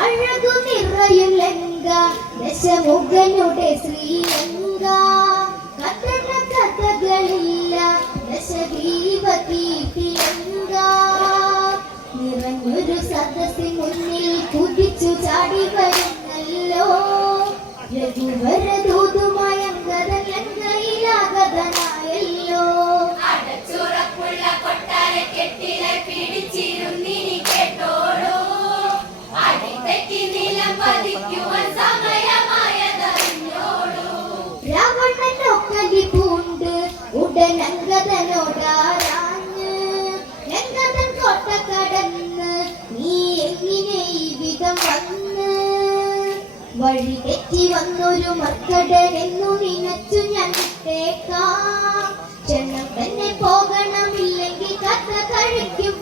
അഴകു നിറയും ലങ്ക ദശമുഖനുടെ ശ്രീലങ്ക കഥന കഥകളില്ല ദശദീപ കീർത്തിലങ്ക നിറഞ്ഞൊരു സദസ്സിൻ മുന്നിൽ കുതിച്ചു ചാടി വരുന്നല്ലോ രഘുവര ദൂതുമായ ലങ്കയിലാഗതനായല്ലോ അടച്ചുറപ്പുള്ള കൊട്ടാര കെട്ടിലെ പിടിച്ചിരുന്നിനി കേട്ടോളൂ അടിതെറ്റി നിലം പതിക്കുവാൻ സമയമായതറിഞ്ഞോളൂ രാവണനോ കലി പൂണ്ട് ഉടനങ്കതനോടാരാഞ്ഞ് ലങ്കതൻ കോട്ട കടന്ന് നീ എങ്ങനെ ഈ വിധം വന്ന് വഴി തെറ്റി വന്നൊരു മർക്കടനെന്നു നിനച്ചു ഞാൻ വിട്ടേക്കാം ക്ഷണം തന്നെ പോകണമില്ലെങ്കിൽ കഥ കഴിക്കും